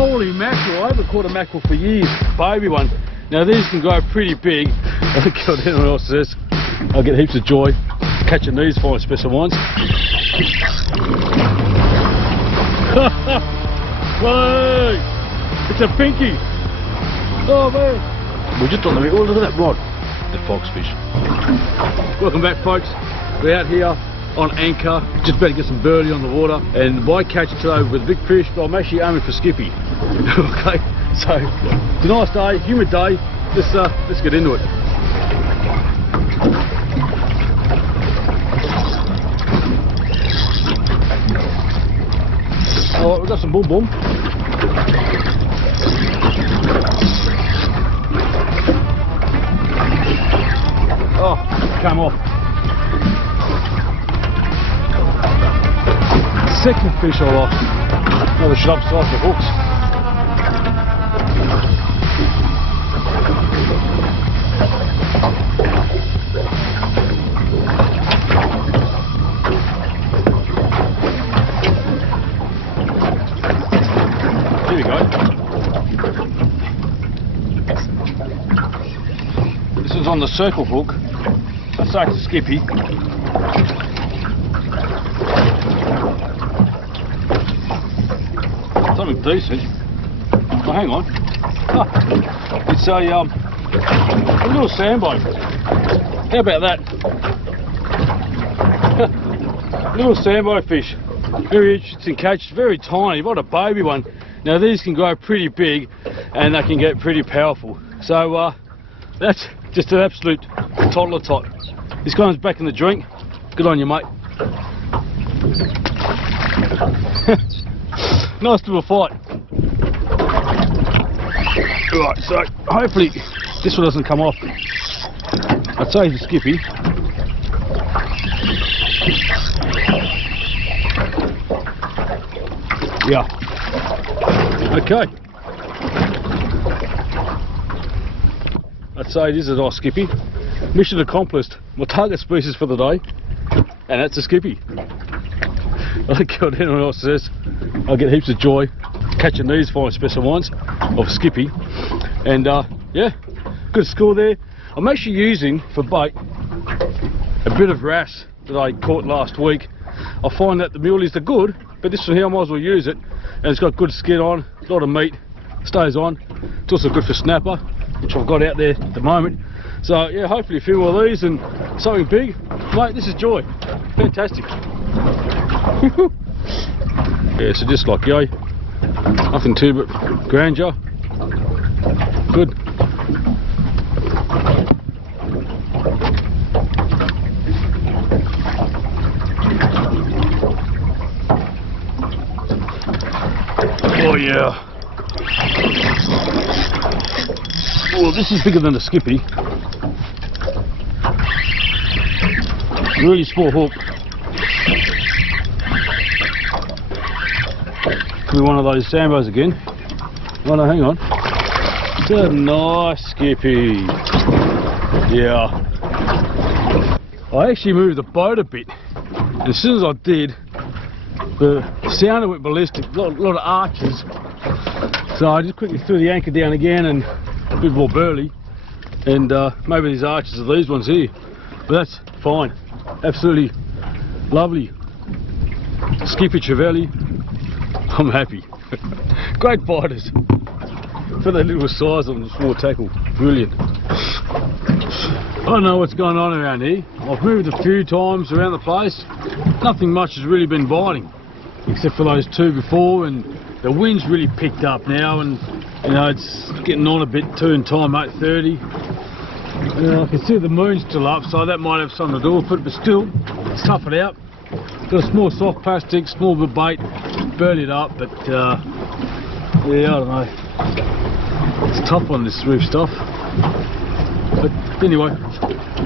Holy mackerel, I haven't caught a mackerel for years, baby one. Now these can grow pretty big. I don't care what anyone else says. I get heaps of joy catching these fine specimens. Whoa! It's a pinky! Oh man! We're just on the middle, look at that rod. The foxfish. Welcome back folks. We're out here on anchor, just about to get some burley on the water, and my catch today with big fish, but I'm actually aiming for skippy. Okay, so it's a nice day, humid day. Let's get into it. Alright, we've got some boom boom. Oh, came off. Second fish I lost. Another shot upside the hooks. Here we go. This is on the circle hook. I'd say it's a skippy. Something decent. Oh, hang on. Oh, it's a little sambo. How about that? Little sambo fish. Very interesting catch. Very tiny. What a baby one. Now these can grow pretty big and they can get pretty powerful. So that's just an absolute toddler tot. This guy's back in the drink. Good on you, mate. Nice little fight. Right, so hopefully this one doesn't come off. I'd say it's a skippy. Yeah. Okay. I'd say it is a nice skippy. Mission accomplished. My target species for the day, and that's a skippy. I don't care what anyone else says. I get heaps of joy catching these fine specimens of skippy, and yeah, good score there. I'm actually using for bait a bit of wrasse that I caught last week. I find that the muleys are good, but this one here I might as well use it, and it's got good skin on, a lot of meat, stays on. It's also good for snapper, which I've got out there at the moment. So yeah, hopefully a few more of these and something big. Mate, this is joy. Fantastic. Yeah, so just like yay, nothing too but grandeur. Good. Oh yeah. Well, this is bigger than a skippy. Really small hook. Could be one of those Sambos again. Oh no, hang on. It's a nice skippy. Yeah. I actually moved the boat a bit, and as soon as I did, the sounder went ballistic. A lot of arches. So I just quickly threw the anchor down again and a bit more burley, and maybe these arches are these ones here, but that's fine. Absolutely lovely. Skippy trevally. I'm happy. Great fighters for that little size on the small tackle. Brilliant. I don't know what's going on around here. I've moved a few times around the place. Nothing much has really been biting, except for those two before, and the wind's really picked up now, and you know it's getting on a bit too in time, 8:30. I can see the moon's still up, so that might have something to do with it, but still, let's tough it out. Got a small soft plastic, small bit of bait, burn it up, but yeah, I don't know. It's tough on this reef stuff. But anyway,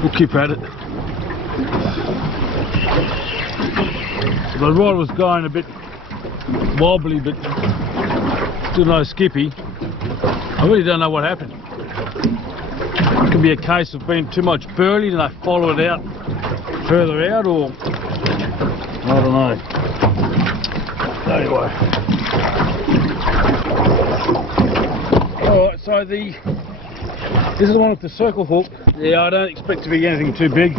we'll keep at it. The rod was going a bit wobbly, but still no skippy. I really don't know what happened. It could be a case of being too much burley and I follow it out further out, or I don't know. Anyway. so this is the one with the circle hook. Yeah, I don't expect to be anything too big.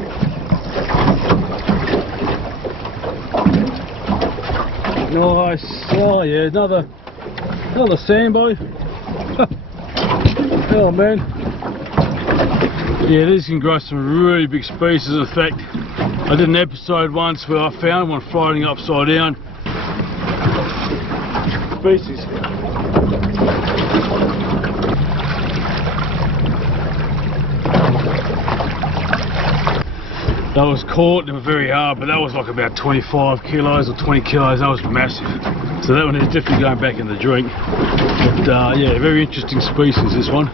Nice. Oh yeah, another Sambo. Oh man. Yeah, these can grow some really big species. In fact, I did an episode once where I found one floating upside down. Species. That was caught, they were very hard, but that was like about 25 kilos or 20 kilos, that was massive. So that one is definitely going back in the drink. But yeah, very interesting species, this one.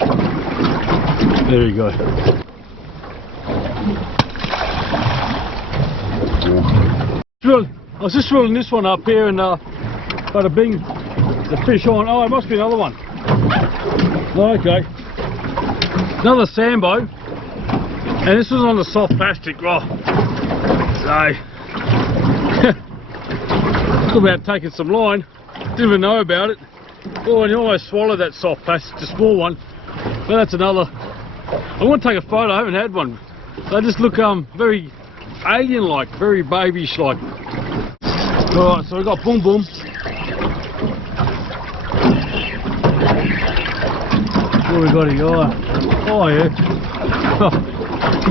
There you go. I was just reeling this one up here and bada bing, the fish on. Oh, it must be another one. Okay. Another Sambo. And this was on the soft plastic rock. So, talk about taking some line. Didn't even know about it. Oh, and you almost swallowed that soft plastic, the small one. But that's another. I want to take a photo, I haven't had one. They just look very alien-like, very babyish-like. Alright, so we've got boom boom. What have we got here? Oh yeah.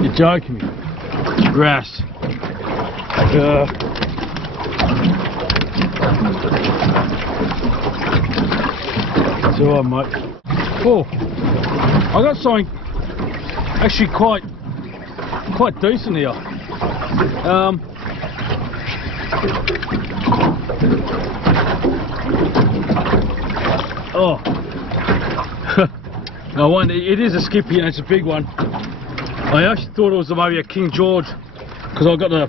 You're joking me. Grass. It's alright, mate. Oh, I got something actually quite decent here. Oh. No, it is a skippy and it's a big one. I actually thought it was maybe a King George because I got the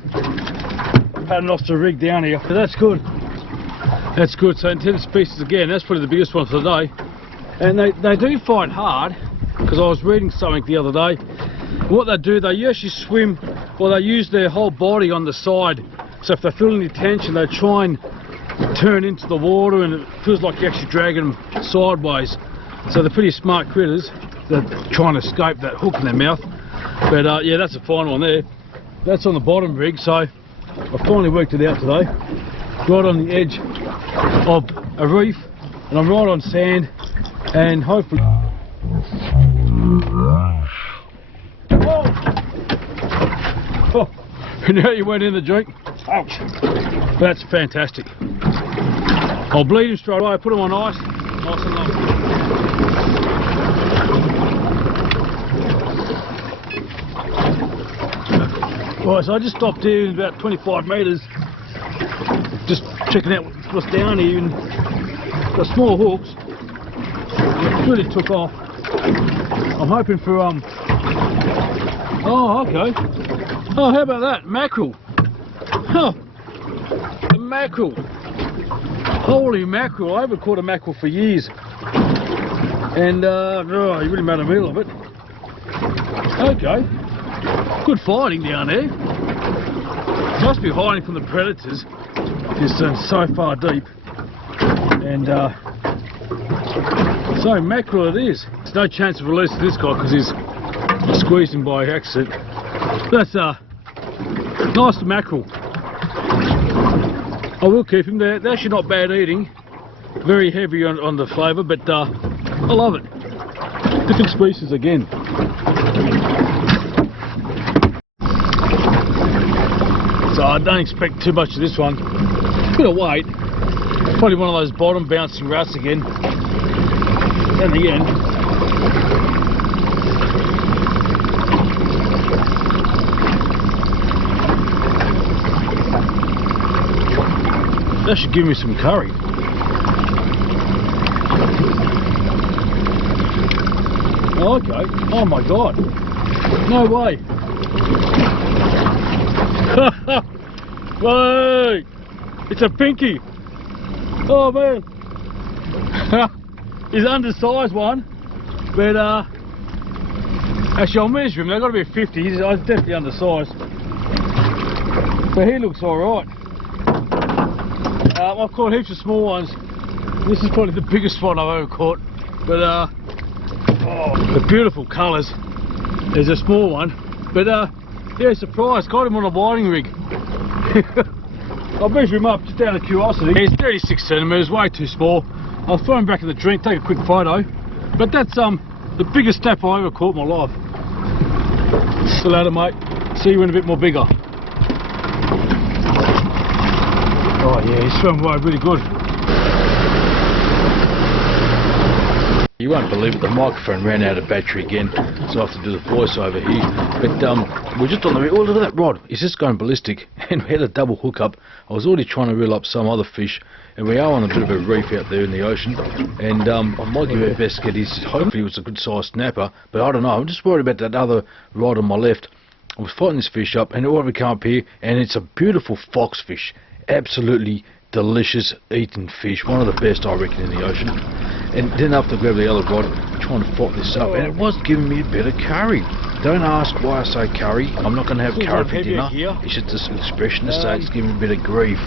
pattern off the rig down here. But that's good. That's good. So intended species again. That's probably the biggest one for the day. And they do fight hard because I was reading something the other day. What they do, they actually swim, or they use their whole body on the side. So if they feel any tension, they try and turn into the water, and it feels like you're actually dragging them sideways. So they're pretty smart critters. They're trying to escape that hook in their mouth. But yeah, that's a fine one there. That's on the bottom rig, so I finally worked it out today. Right on the edge of a reef, and I'm right on sand, and hopefully... Oh, now you went in the drink. Ouch. That's fantastic. I'll bleed him straight away, put him on ice, nice and low. Right, so I just stopped here in about 25 metres, just checking out what's down here, and got small hooks. It really took off. I'm hoping for oh, okay. Oh, how about that? Mackerel. Huh. A mackerel. Holy mackerel. I haven't caught a mackerel for years. And oh, you really made a meal of it. Okay. Good fighting down there. Must be hiding from the predators. It's so far deep. And so mackerel it is. There's no chance of releasing this guy because he's squeezing by accident. That's nice mackerel. I will keep him there. They're actually not bad eating. Very heavy on the flavour, but I love it. Different species again. So I don't expect too much of this one. Bit of weight. Probably one of those bottom bouncing rats again. And again. That should give me some curry. Oh, okay. Oh my god. No way. Wait. It's a pinky. Oh man. He's an undersized one. But actually I'll measure him. They've got to be a 50. He's definitely undersized. But he looks alright. I've caught heaps of small ones. This is probably the biggest one I've ever caught. But Oh, the beautiful colours. There's a small one, but yeah, surprise, got him on a whiting rig. I'll measure him up just out of curiosity. He's 36 centimetres, way too small. I'll throw him back in the drink, take a quick photo. But that's the biggest snapper I ever caught in my life. See you later, mate. See you when a bit more bigger. Oh yeah, he's swimming away really good. You won't believe it, the microphone ran out of battery again, so I have to do the voiceover here. But we're just on the reef. Oh, look at that rod, it's just going ballistic. And we had a double hook up. I was already trying to reel up some other fish, and we are on a bit of a reef out there in the ocean. And I might give it a best get. Hopefully it was a good sized snapper, but I don't know. I'm just worried about that other rod on my left. I was fighting this fish up, and it wanted to come up here, and it's a beautiful fox fish. Absolutely delicious eating fish, one of the best I reckon in the ocean. And then after I grabbed the other rod, trying to fight this up, and it was giving me a bit of curry. Don't ask why I say curry. I'm not going to have curry for dinner. It's just an expression to say it's giving me a bit of grief.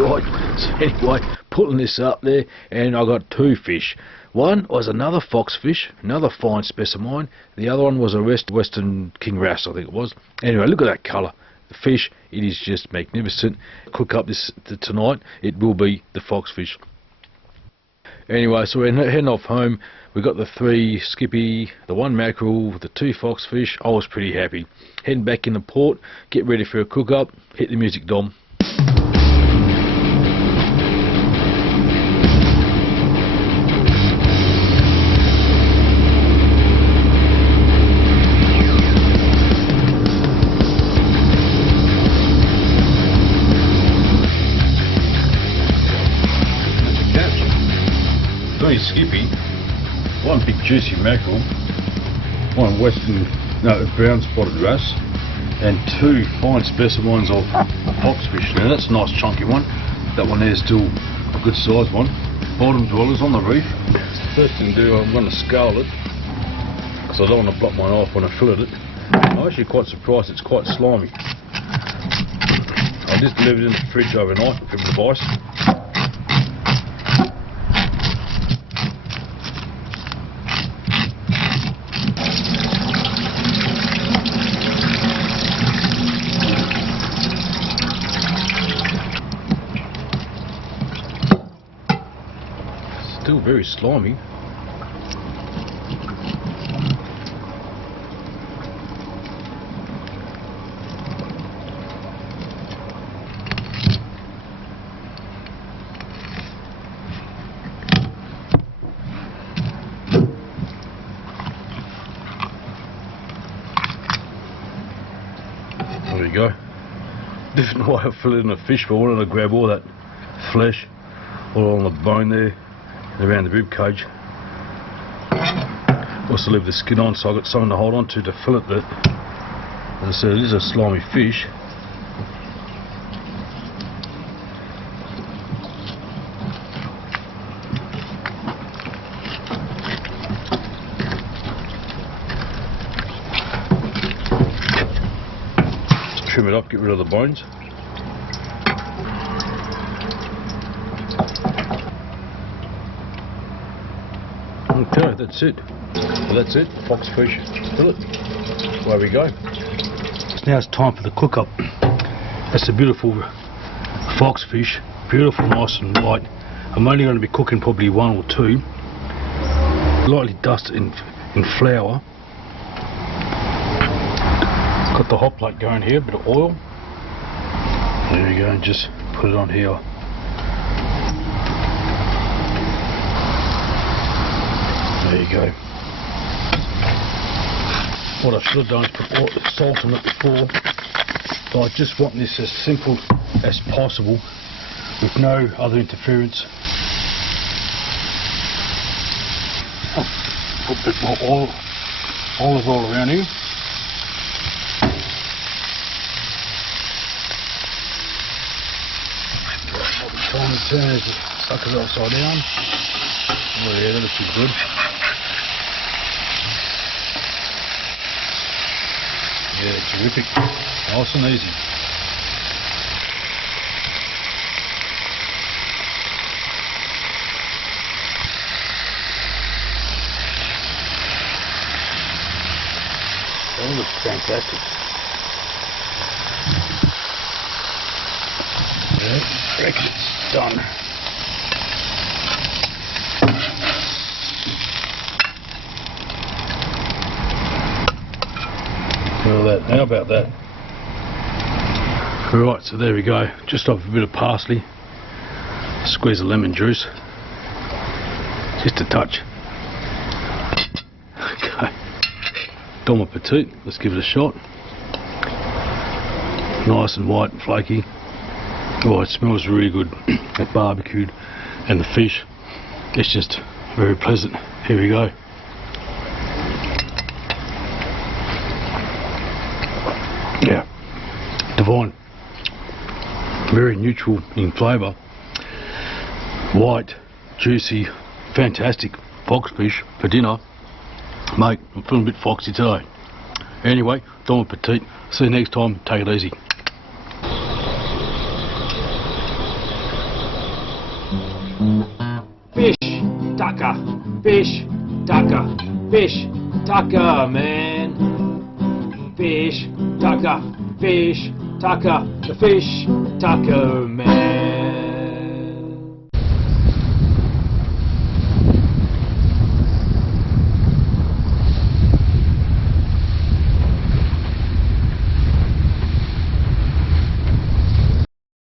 Right, so anyway, putting this up there, and I got two fish. One was another fox fish, another fine specimen. The other one was a western king wrasse, I think it was. Anyway, look at that colour. The fish, it is just magnificent. Cook up this tonight, it will be the fox fish. Anyway, so we're heading off home. We got the 3 skippy, the 1 mackerel, the 2 fox fish. I was pretty happy. Heading back in the port, get ready for a cook up. Hit the music, Dom. Skippy, 1 big juicy mackerel, 1 brown spotted wrasse, and 2 fine specimens of fox fish. Now that's a nice chunky one. That one there's still a good size one. Bottom dwellers on the reef. First thing to do, I'm going to scale it because I don't want to block my knife when I fillet it. I'm actually quite surprised it's quite slimy. I just leave it in the fridge overnight for the vice. Still very slimy. There we go. Different way of filleting a fish, but I wanted to grab all that flesh all on the bone there and around the rib cage. Also leave the skin on, so I've got something to hold on to fillet it. As I said, it is a slimy fish. Trim it up, get rid of the bones. Okay, that's it. Well, that's it. Fox fish fillet. Away we go. So now it's time for the cook up. That's a beautiful fox fish. Beautiful, nice and light. I'm only going to be cooking probably 1 or 2. Lightly dusted in flour. Got the hot plate going here, a bit of oil. There we go, and just put it on here. There you go. What I should have done is put salt on it before, but I just want this as simple as possible with no other interference. Put a bit more olive oil around here. Trying to turn as the suckers upside down. Oh yeah, that looks good. Yeah, terrific. Nice and easy. That looks fantastic. Yeah, I reckon it's done. Look at that. How about that? Right, so there we go. Just off a bit of parsley. Squeeze of lemon juice. Just a touch. Okay. Don appetit. Let's give it a shot. Nice and white and flaky. Oh, it smells really good. That barbecued and the fish. It's just very pleasant. Here we go. Yeah, divine. Very neutral in flavour. White, juicy, fantastic fox fish for dinner. Mate, I'm feeling a bit foxy today. Anyway, bon appetit. See you next time. Take it easy. Fish, tucker, fish, tucker, fish, tucker, man. Fish, tucker, the fish, tucker, man.